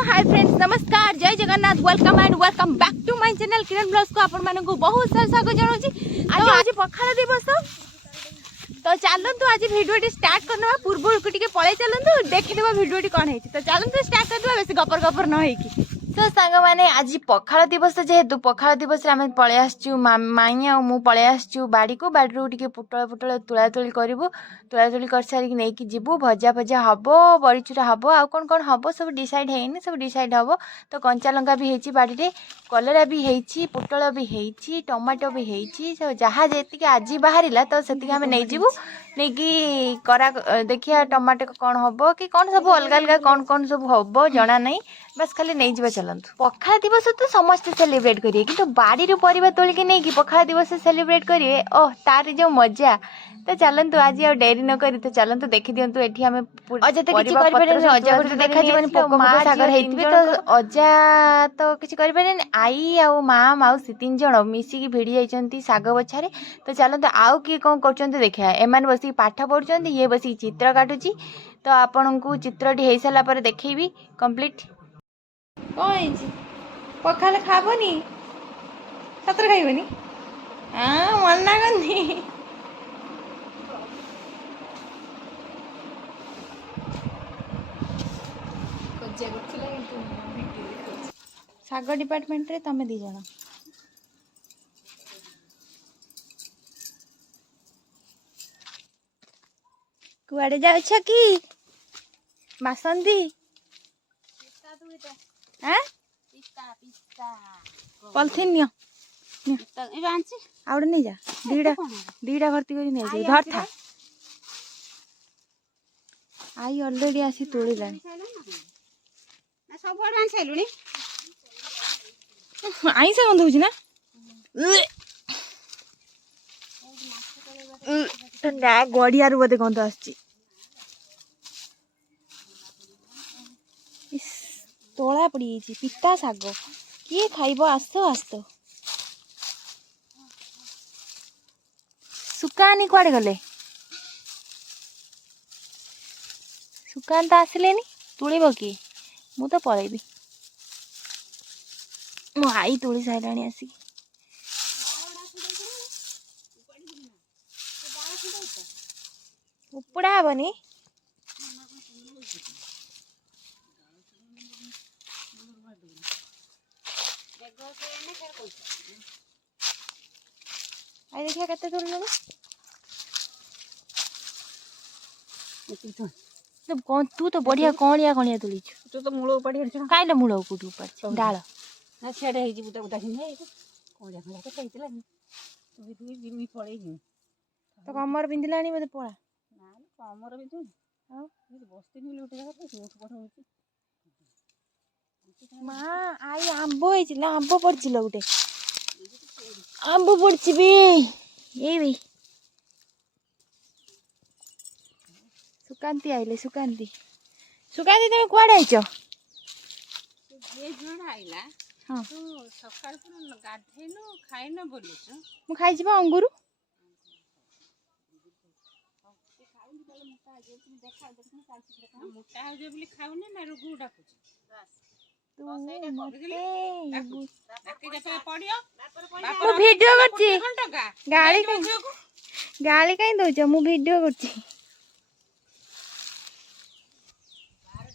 हाय friends, नमस्कार, जय Jagannath, welcome and welcome back to my channel Kiran blogs को आपण मानक बहुत सारा स्वागत जनाऊँ। आज पखाल दिवस तो चलतु आज भिडियो स्टार्ट करना पूर्व को पलि चलतु देखीदेव भिडियो कौन है। तो चलतु स्टार्ट कर बेस गपर गपर न होगी। तो सांग मैंने आज पखाल दिवस जेहेतु पखाल दिवस आम पलि आसचु माई आ मु पलि आसचु बाड़ी को बाड़ी टे पुटल पुटल तुला तुली करूँ तुला तुली कर सारिक नहीं जीवु भजा भजा हम बड़ीचूरा हम आ कौन कौन हम सब डिसाइड है सब डिसाइड हम। तो कंचा लंका भी होती बाड़ी कलरा भी होती पुटल भी होती टमाटो भी होती जहाँ जी आज बाहर तो से आम नहीं जीवु नहीं कि करा देखिए टमाटो कौन हम कि कौन सब अलग अलग कौन सब हम जना नहीं बस खाली नहीं जावा चलतु। पखाल दिवस तो समस्ते सेलिब्रेट करिए कि बाड़ी परिवा तोलिकी नहीं कि पखाल दिवस सेलिब्रेट करिए ओह तार जो मजा। तो चलतु आज आ डेरी न करी तो चलतु देखी दिंतु एठी हमें अजा तो किछि करि परनी अजा को देखा जीवन पोको पोको सागर हेतिबे तो अजा तो किछि करि परनी आई आ माँ माउसी 3 जण मिसी की भिड़ी जाइछंती साग बछारे। तो चलतु आउ की कोन करछंती देखिया एमान बसी पाठ पढुछंती ये बसी चित्र काटुची। तो आपनकु चित्रटी हेइ साला पर देखैबी कंप्लीट कौन पखाल खाबनी सतर खाइबनी मना करनी साग डिपार्टमेंट रे तमे दी जण कुआडे जाउछ की बासंती पॉलिथिन नियो आउडे नहीं जा दीटा भर्ती कर नहीं धर था आई ऑलरेडी आसी तोड़ी लानी आई से गंध ना ना गड़िया बोधे गंध आस तोड़ा पड़ी पिता शाग किए खाइब आस आस सुकानी कुआडे गले सुकान तो आसिले तुड़ब किए मु तो पलैबी मो आई तुली सारे आसिक उपड़ा हेनी आई देखिए केते तुल तू तो बढ़िया कणिया कणिया तुली तू तो मूल उपाड़ी कहीं मूल कौट उपाड़ डाल सियाड़े तो कमर पिंधिला बोधे पड़ा कमर माँ आई आंब आंब पड़ी गोटे आंब पड़ी भी ये भी सुकांती आइले सुकांती सुकांती तुम कुआडे आइछ हाँ मु खाई जीवा अंगूर वीडियो करछि गाली कहीं दौच मु वीडियो करछि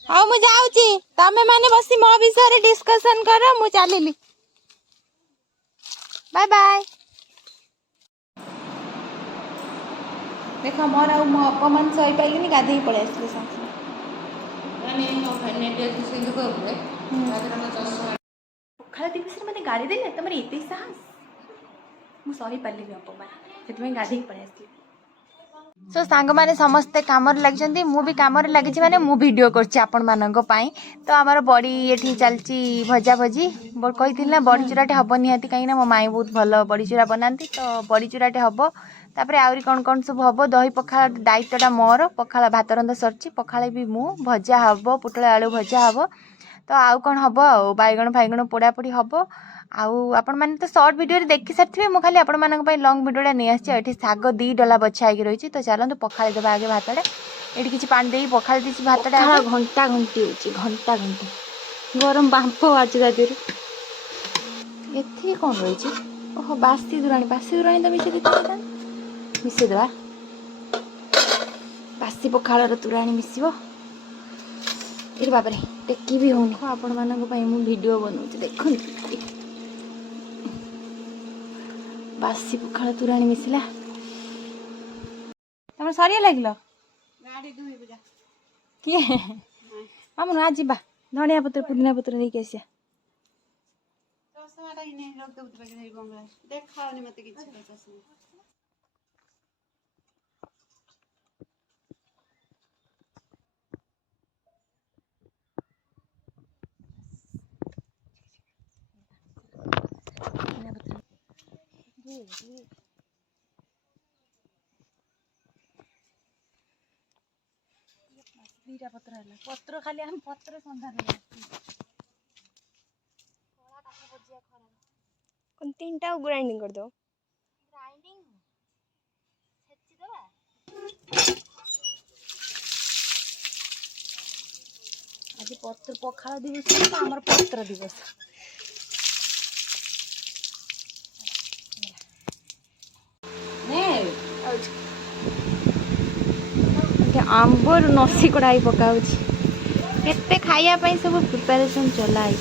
हाँ मु जाऊँगी तमे माने बसी मो विषय डिस्कशन कर मु चलिली बाय बाय। देख मोर आ मो अपमान सही पाइलिनी गाधई पड़े आसली पखाल दिवस मैंने गाड़ी देले तुम एत साहस मुझे सही पारे अपमान से गाधई पड़े आसली। सो सांग माने समस्ते काम लगी मु भी काम लगी माने मु वीडियो करछि आपण मानक पई। तो आमर बड़ी ये चलची भजा भजी कही ना बड़ी चूराटे हम निहाती कहीं मो माई बहुत भल बड़ी चूरा बनाती तो बड़ी चूराटे हम तापर आहरी कौन सब हम दही पखाल दायित्वटा मोर पखाल भात रंधा सरची पखाल भी मु भजा हम पुटल आलू भजा हम तो आउ कौन हम आ बैगण फाइगण पोड़ा पोड़ी हम आपण मैंने तो सर्ट वीडियो देखी सारी मुझे खाली आपण मानक लंग वीडियोटा नहीं आसी शाग 2 डला बछाई रही। तो चलते पखाड़ी देवा आगे भातटा ये किसी पानी दे पखाड़ी भातटा घंटा घंटी हो घंटा घंटी गरम बांफ आज दादी एथे कौन रही ओहो बासी दुराणी तो मिसे देते मिसे देवा बासी पखाड़ तुराणी मिसब ये बाबा टेकी भी होनी आपण मानक मु वीडियो बनाऊँ देख बासी पखाड़ तुराणी मिसला तुम सरिया लगिल किए मामू आज जा धनिया पत्र पुदिना पत्र नहीं आसिया दीटा पत्र है पत्र खाली हम पत्र सन्धान तीन टा ग्राइंडिंग कर दो आज पत्र पखाड़ दिवस आमर पत्र दिवस आंबर नसी कड़ाई पकाऊ केते खाया सब प्रिपरेशन चलाई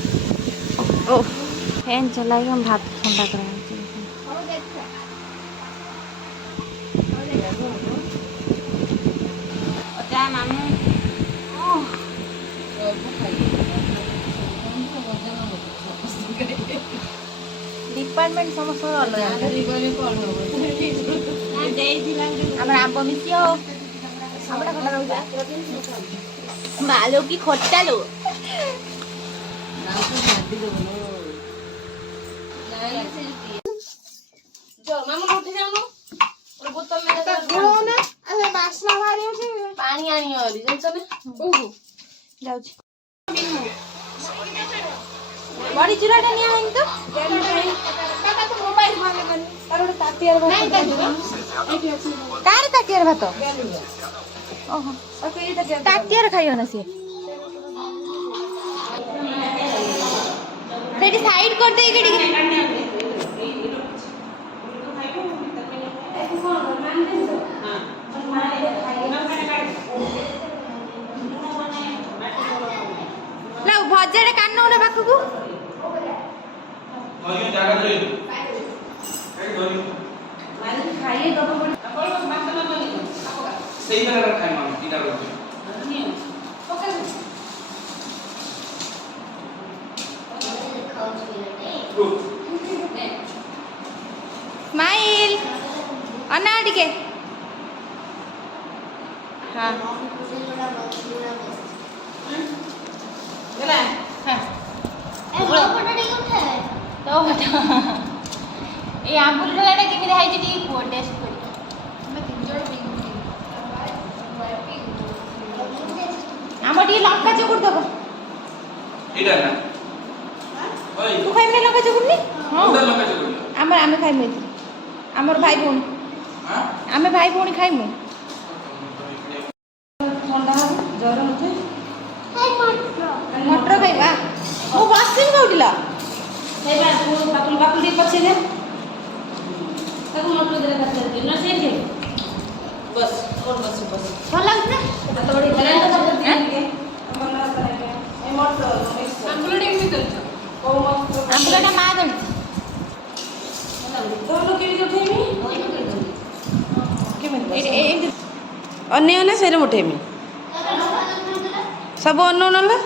ओ फैन चलाई हम भात ठंडा कर डिपार्टमेंट समस्त आंब मिसी मालो की खट्टा लो पानी आनी बड़ी चूराटा नहीं तो कार ताटियार भात ओहो ताटियार खाइयो ना सी सेठी साइड कर दे केडी ला भजाडे कान ओले बाखकु मगे जागा दे काय धोनी माने खाइए दबो पड़ी अपन बात ना बनी सही तरह खाइ माम तीटा रोटी स्माइल अन्ना टिके हां गला हां ए फोटो टिके उठे तो फोटो ए आंबुल ढलाटा केमि देखाइ छि टिके टेस्ट करी हम तीन जोड़ आम टिके लंका चकुड़ दबो एटा ना ओइ तू खाइबे लंका चकुड़नी हां उधर लंका चकुड़ आमर आमे खाइबे आमर भाई बोन हां आमे भाई बोन खाइबे ठंडा जर होते मटर खाइबा ओ बासिंग बाउटिला हे बार बाकुल बाकुल दे पछे दे ताको मटर दे काट दे ना से बस और बस भल लागछ ना तो बड़ी भले तो सब दे के बना करे ए मटर मिक्स आंबुल टे मिक्स कर ओ मटर आंबुलटा मा दन तो लोग के जो ठेमी के अन्य ना सेरे मुठेमी सब अन्न नला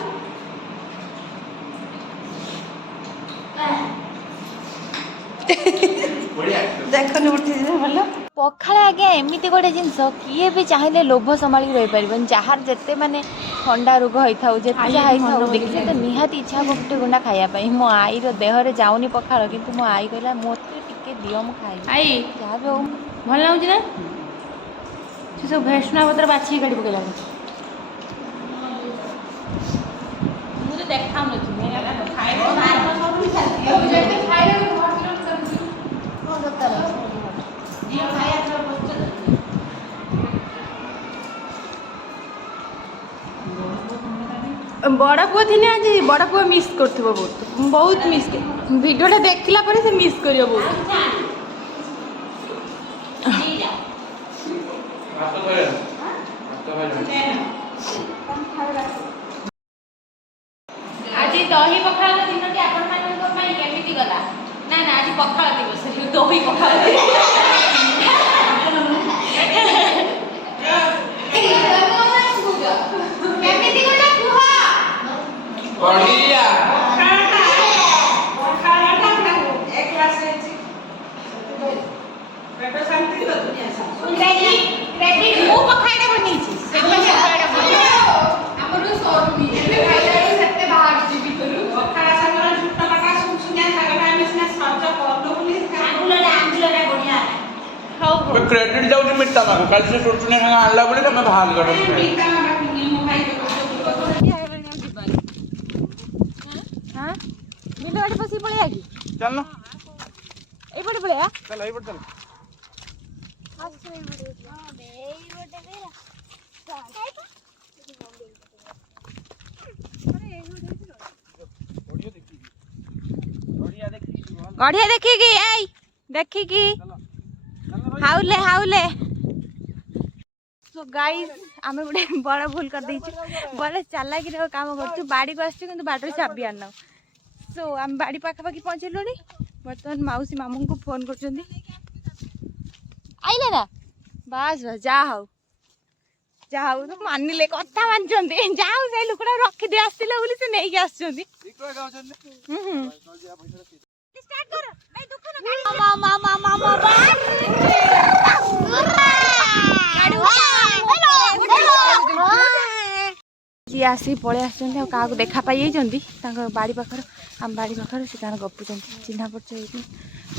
बढ़िया देखनी उठी भल पखाड़ आज्ञा एमती गोटे जिनस किए भी चाहिए लोभ संभाली रही पार जार जिते माने ठंडा रोग होता जिते जहाँ देखिए तो निहाती इच्छा हम गोटे गुंडा खायापी मो आईर देहरे जाऊनी पखाड़ किंतु मो आई कहला मत टिके दियो मु खाई आई जहाँ भी हो भल लगुच ना से सब भेषणा पत्र बाछी काढ़ी पकेला मुझे देखा बड़ पुओ थी आज बड़ पुओ मिस कर बहुत बहुत मिस वीडियोटा देखला पर से मिस करियो बहुत आज दही पखाल दिन टी आपण मानक पई केमिति गला ना ना आज पखाल दिवस दही पखाल केमिति गला कुहा बढ़िया क्रेडिट मु पखाइडा बनीची से पखाइडा बनी हमरो शोरूम में खाइला सत्ते बाहर जीवी करू पखाइडा संगरा झुट्टा काटा सुनिया सागटा मिसना सर्च करलो बोली आंगुलरा बढ़िया हो मैं क्रेडिट जाऊ मिट्टा मागो कल से सुनने खाना आला बोले तो मैं भाग करो मिट्टा मागो मो भाई हां बिल्लो वाटे पसी पळे आगी चल ना ए पटे पळे आ चल आई चल गढ़िया देखिकी आई देखिकी हाउले हाउले सो गाइस आमे गोटे बड़ भूल कर देइछु बोले चला कि काम करछु बाड़ी को आछछु किंतु बाटर चाबी आनौ सो आम बाड़ी पाखा पाखी पहुंचलुनी बर्तमान माउसी मामू को फोन करछंदी आइले ना बस बस जा हौ तो मानिले कथा मानछंदी जाऊ से लुकड़ा रखी दे आस्तिले बोली से नै के आछंदी इकरा गाउछंदी स्टार्ट करो भाई दुख ना मामा जी आसी पळे आछंदी का देखा पाई जंदी तांको बाड़ी पाखर आम बाड़ी पाखर से तार गपुचंदी चिन्हा पड़छ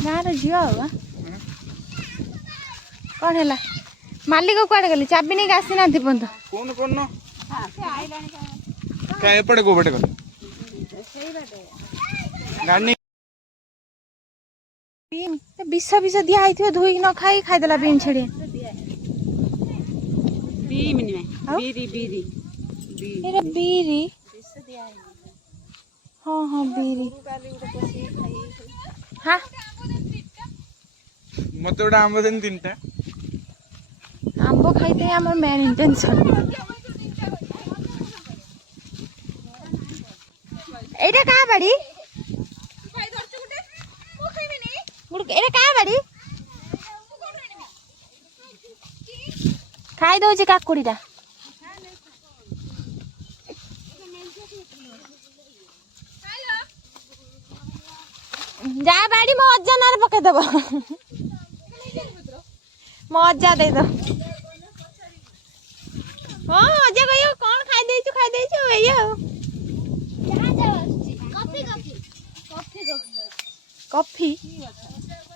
गाँव झील कौन है मालिक कुआड़े गले चाबी नहीं आसी ना पर्यंत कौन कौन क्या एपटे को बटे गले गानी विष विष दिया है धोई न खाई खाईदेला बीन छेड़ी बीरी हाँ हाँ बीरी हाँ मत गोटे आंब देन 3टा आंब खाइते हमर मेन इंटेंशन एटा का बाड़ी एटा का बाड़ी खाई दो काकुड़ीटा जा बाड़ी मो अज्जा नार पके दबो मो अज्जा दे दो हां अज्जा कहियो कोन खाई देछु एयो कॉफी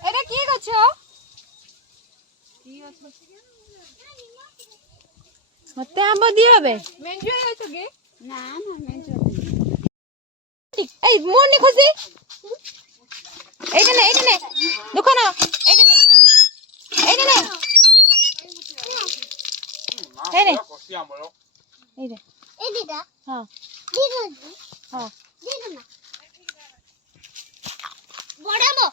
एटा की गछो मते आंब दियो बे मेंजो गछो के ना ना मेंजो ए मोनी खुशी एटा ने दुख ना एटा ने हे रे कोसी आंबलो एटा एटा हां दीदी हां दीदी ना बड़ाबो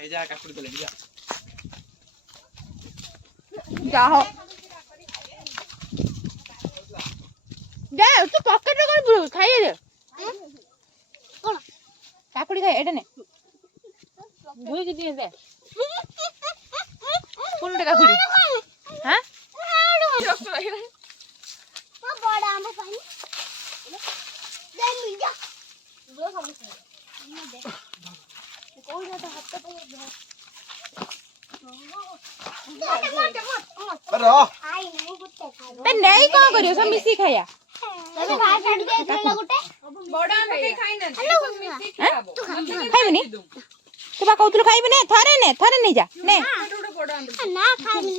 ए जा काकुड़ी तो ले जा जाओ जा तू पॉकेट कर बुड़ खाइए दे कोन काकुड़ी खाए एटा ने धोई के दिए दे कोन काकुड़ी हां बड़ा आंब पानी दे मिल जा दो समोसा दे कोई ना तो हाथ पे अरे आई नहीं गुट्टे खा ते नहीं कौन करियो सब मिसी खाया तबे भाई छाड़ दे तेला गुट्टे बड़ा आंब के खाई ना सब मिसी खाबो खाइबनी तू बा कहतुल खाइबे ने थरे नहीं जा ने छोटे बड़ा आंब ना खाली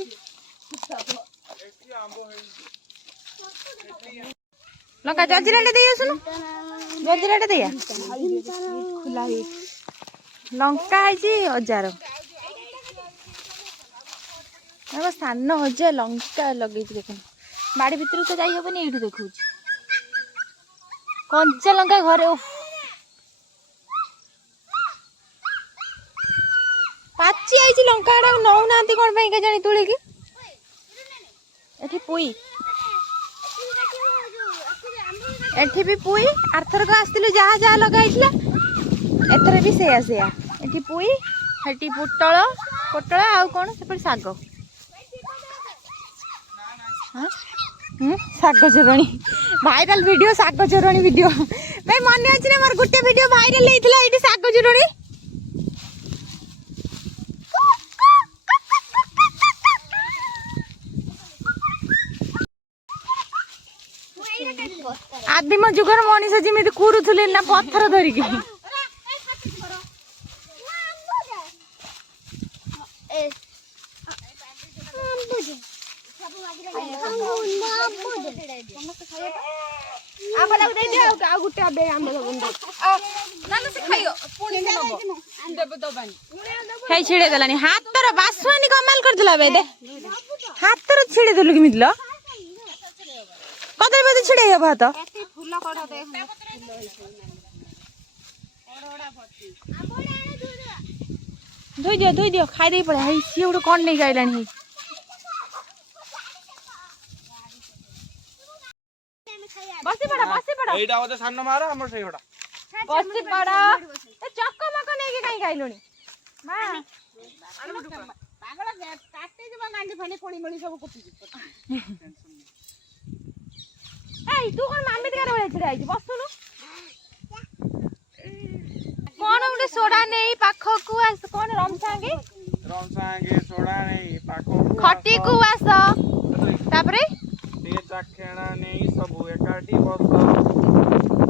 लंका जजराटे दे सुनु जजराटे दे खुला ही लंका है जी 1000 ଆମ ସାନ ହଜା ଲଙ୍କା ଲଗେଇଛି ଦେଖୁନ ବାଡ଼ି ଭିତରକୁ ତ ଯାଇ ହବନି ଏଇଠୁ ଦେଖଉଛି କଞ୍ଚା ଲଙ୍କା ଘରେ ପାଚି ଆଇଛି ଲଙ୍କା ଗୁଡା ନଉନାହାନ୍ତି କଣ ପାଇଁ କେଜାଣି ତୁଳିକି ଏଠି ପୁଇ ଏଠି ବି ପୁଇ ଆରଥରକ ଆସିଥିଲୁ ଯାହା ଯାହା ଲଗା ହେଇଥିଲା ଏଥର ବି ସେଇଆ ସେଇଆ ଏଠି ପୁଇ ସେଠି ପୋଟଳ ଆଉ କଣ ସେପଟେ ଶାଗ ଶାଗ ଚୋରଣୀ ଭାଇରାଲ ଭିडिଓ ଶାଗ ଚୋରଣୀ ଭିडिଓ ଭାଇ ମନେ ଅଛି ନା ମୋର ଗୋଟେ ଭିडिଓ ଭାଇରାଲ ହେଇଥିଲା ଏଇଠି ଶାଗ ଚୋରଣୀ ଆଦିମ ଯୁଗର ମଣିଷ ଯେମିତି କରୁଥିଲେ ନା ପଥର ଧରିକି ଛିଡେଇ ଦେଲାନି ହାତର ବାସୁଆନି କମାଲ କରିଥିଲା ବେ ହାତର ଛିଡେଇ ଦେଲୁ କେମିତି ଲ କଦଳୀ ବୋଧେ ଛିଡେଇ ହବ ହାତ ଧୋଇ ଦିଅ ଖାଇଦେଇ ପଳା ହେଇ ସିଏ ଗୋଟେ କଣ ନେଇକି ଆଇଲାଣି ବସି ପଡ ଏଇଟା ବୋଧେ ସାନ ମାର ଆମର ସେଇଟା ବସି ପଡ ଏ ଚକ ମକ ନେଇକି କାଇଁ ଖାଇଲୁଣି ମା ପାଗଳ କାଟି ଯିବ ଗାଣ୍ଡି ଫାଣ୍ଡି କୋଣି ମଳି ସବୁ କୁଟି ଯିବ ଏଇ ତୁ କଣ ମାମିତିକାର ଭଳିଆ ଛିଡା ହେଇଛି ବସୁନୁ କଣ ଗୋଟେ ସୋଡା ନେଇ ପାଖକୁ ଆସ କଣ ରମସାଙ୍ଗେ ସୋଡା ନେଇ ପାଖକୁ ଖଟିକୁ ଆସ ତାପରେ ଚାଖେଣା ନେଇ ସବୁ ଏକାଠି ବସ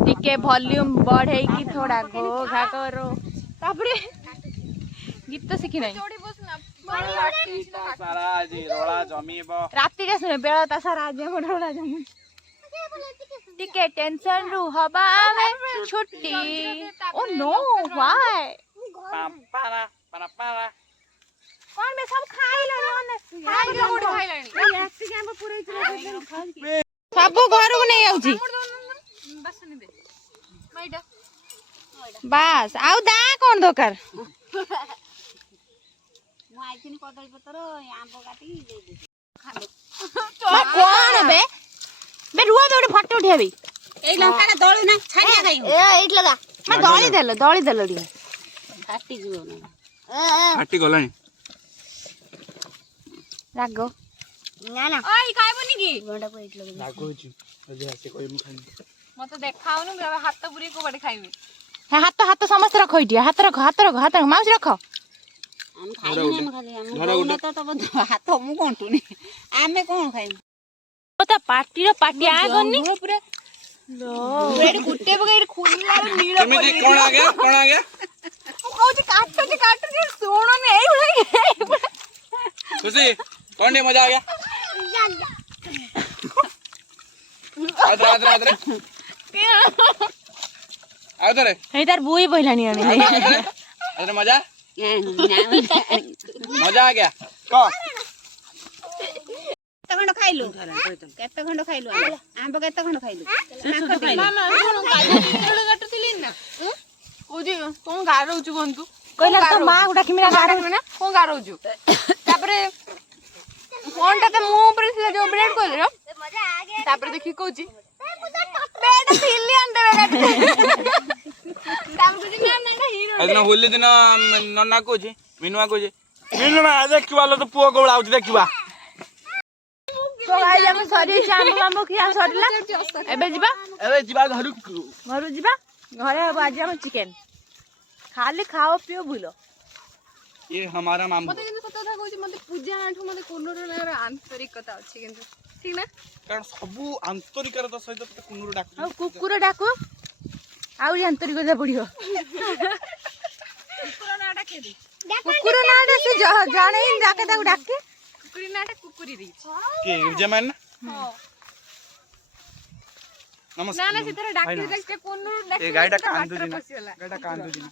ଟିକେ ଭଲ୍ୟୁମ ବଢେଇକି ଥୋଡା ଘୋ ଘା କର ତାପରେ ଗୀତ ଶିଖି ନାହିଁ ରାତିରେ ଶୁଣେ ବେଳ ତା ସାରା ଆଜି ଆମର ରୋଳା ଜମି ଟିକେ ଟେନସନ ରୁ ହବା ଆମେ ଛୁଟି ଓ नो व्हाई कौन बे सब खाइलो सब घर को नहीं आउची बस आउ दा कौन दरकार कदली पत्र आंब काटी कौन बे बे रुआ बे फोटो उठेबी ए लंका ना दळू ना छानिया खाई ए एट लगा मैं दळी देलो डी काटी जीव ना फाटी गलानी रागो ना ना ओय खाइबनी की गोंडा को एट लगा लागो छि अजे हासे कोइ मु खानी मते देखाउनु हाथ पुरी को बडे खाइबे हाथ समस्त रखो इटी हाथ रखो माउस रखो हम खाइबे ना खाली हम तो हाथ मु कोंटुनी आमे कोन खाइबे ता पार्टी रो पार्टी आ गनी पूरा लो एड गुट्टे बगे एड खुल्ला नीळ केमिति कोन आ गया ओ कहूची काट सुनो ने एई खुशी कौन ने मजा आ गया आदर हे तार बुई पहिलानी आनी अरे मजा मजा आ गया को खंड खाइलु केते खंड खाइलु आंब केते खंड खाइलु मामा सुनो काई नीळ काटतिली ना कोजी कोन गारौछु कोंतु कहला तो मां गुडा किमिरा गारो ना कोन गारौछु तापरे फोन ता मुंह ऊपर से जो ब्रेड कोले रो मजा आ गया तापरे देखि कोजी बेड फिल्ली अंदर तापरे ना हीरो अदना होली दिन नन्ना को छी मिनुआ को छी मिनुआ देखिबा लो तो पुओ गोळा आउछ देखिबा तो गाइस हम सरी शाम मामो किया सरीला एबे जिबा घरु जिबा घरे अब आज हम चिकन खाली खाओ पियो भूलो ये हमारा मामू मते किंतु सत কথা কইছি मते पूजा आठो मते कोनर ना आंतरिकता अछि किंतु ठीक ना कारण सबु आंतरिकता सहित ते कुनुर डाक आ कुकुर डाको आउ आंतरिकता पड़ियो कुकुर नाटा के दी कुकुर नाटा से जाने डाके ताको डाके कुकुरी नाटा कुकुरी दी के जमान हां नमस्ते ना ना सितर डाके डाके कोनर डाके ए गाइडा कांदु दिना गाइडा कांदु दिना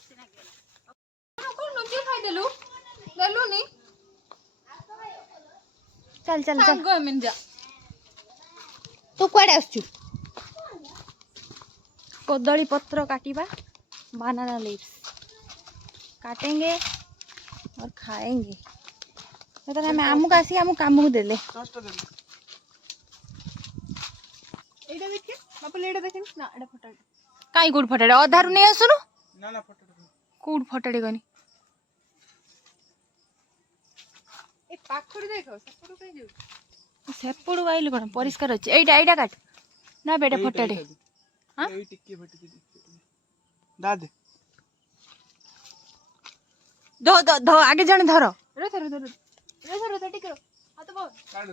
कोन नदी खाइ देलु देलु नी चल चल चल ସାଙ୍ଗ ଏମିତି ଯା तू कुआडे आसचु कदली पत्र काटिबा बनाना लीव्स काटेंगे और खाएंगे तो हमें आमको आसी आम काम को देले ଏଇଟା ଦେଖେ ବାପା ଏଇଟା ଦେଖେ ନା ଏଇଟା ଫଟା काई कोड फटाडे अधारु नहीं आसुनु ना ना फोटो कोड फटाडे गनी ଏ ପାଖରୁ ଦେଖ ସେପଟୁ କାଇଁ ଯାଉଛୁ सेपड़ू आइल कोन परिष्कार अछि एइटा एइटा काट ना बेटा फटाडे हां एई टिके फटी दाद दो दो दो आगे जाने धरो रे थर ଟିକେ ହାତ ବୋ काढ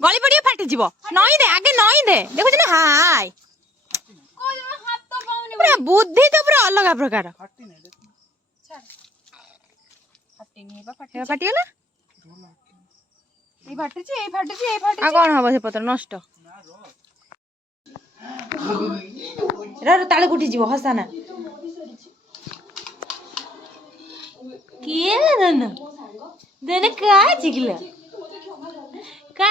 गली पड़ियो फाटी जीवो नई दे आगे नई दे देखु ना हाय କୋ ଜଣ ହାତ ପାଉନି पूरा बुद्धि तो पूरा अलग प्रकार फाटी नहीं देख ଛାଡ ଫାଟି ନି ବା ଫାଟି हे फाटी गेला ଏଇ ଫାଟିଛି ଏଇ ଫାଟିଛି ଏଇ आ ଫାଟିଛି कोन हबो से पत्र नष्ट रे ताळे गुटी जीवो हसाना किए नन देने का जिगला खा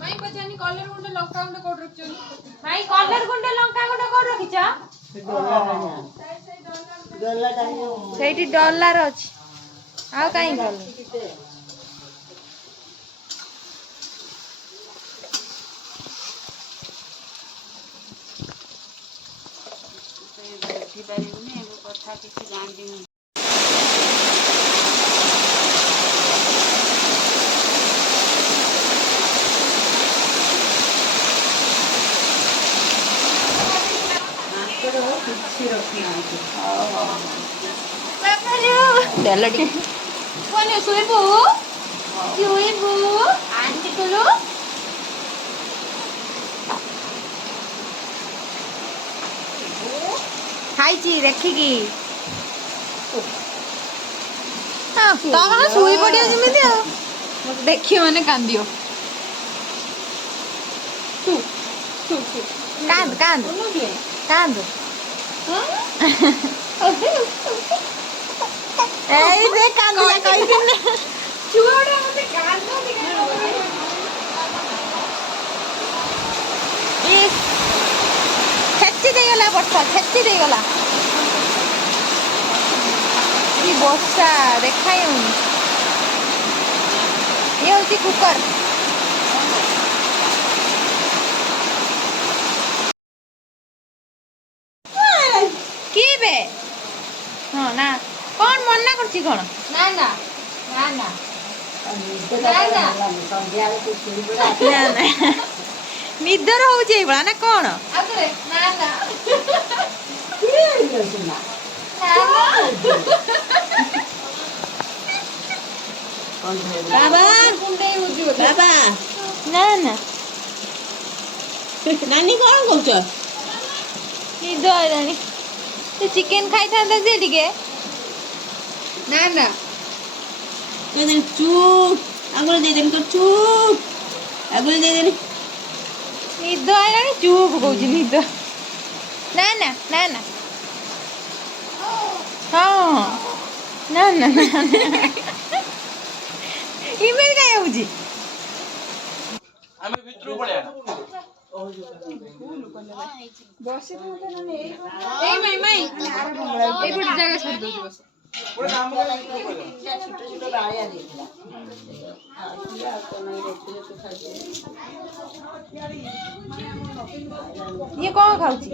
ମାଇ ପଚାନି କଲର ଗୁଣ୍ଡ ଲଙ୍କା ଗୁଣ୍ଡ କୋଉଠି ରଖିଛନ୍ତି भाई कलर गुंडे लंका गुंडे कोड रखिछ ସେଇଠି ଡଲାର ଅଛି ଆଉ କାଇଁ ଗଲ ବୁଝିପାରିବୁନି ଏବେ କଥା କିଛି ଜାଣିନି ଡେଲଟି କୋନେ ଶୋଇବୁ ଆଣ୍ଟି କୁଲୁ ଖାଇଛି ଦେଖିକି ତମର ଶୋଇ ପଡିବ ଯେମିତି ଆଉ ମତେ ଦେଖିବ ମାନେ କାନ୍ଦିବ କାନ୍ଦ କାନ୍ଦ କାନ୍ଦ ଏଇ ଦେ କାନ୍ଦିଲା କହିଥିଲି ଛୁଆଟା ମତେ କାନ୍ଦନ୍ତି ଛେଚି ଦେଇଗଲା ବର୍ଷା ଛେଚି ଦେଇଗଲା କି ବର୍ଷା ଦେଖାଇ ହଉନି ଇଏ ହଉଛି କୁକର କି ବେ ହଁ ନା କଣ ମନା କରୁଛି କଣ ନା ନା ନା ନା ନା ନା ନିଦର ହଉଛି ଏଇଭଳିଆ ନା କଣ ଆଉଥରେ ନା ନା ବାବା କୁଣ୍ଡେଇ ହଉଛି ବୋଧେ ବାବା ନା ନା ନାନୀ କଣ କରୁଛ ନିଦ ଆଇଲାଣି ସେ ଚିକେନ ଖାଇଥାନ୍ତା ଯେ ଟିକେ ନା ନା ଦେଇଦେନି ଚୁପ୍ ଆଗୁଳି ଦେଇଦେନି ତ ଚୁପ୍ ଆଗୁଳି ଦେଇଦେନି ନିଦ ଆଇଲାଣି ଚୁପ୍ କହୁଛି ନିଦ ନା ନା ନା ନା ହଁ ନା ନା ନା ଇମେଲ କାଇଁ ହଉଛି ଆମେ ଭିତରୁ ପଳେଆ ଏଇ ମାଇ ଏଇପଟେ ଜାଗା ଛାଡି ଦଉଛି ବସ ଗୋଟେ କାମ କର ଭିତରୁ ପଳେଆ ଛୋଟ ଛୋଟ ବାଳିଆ ଦେଇଥିଲା ଇଏ କଣ ଖାଉଛି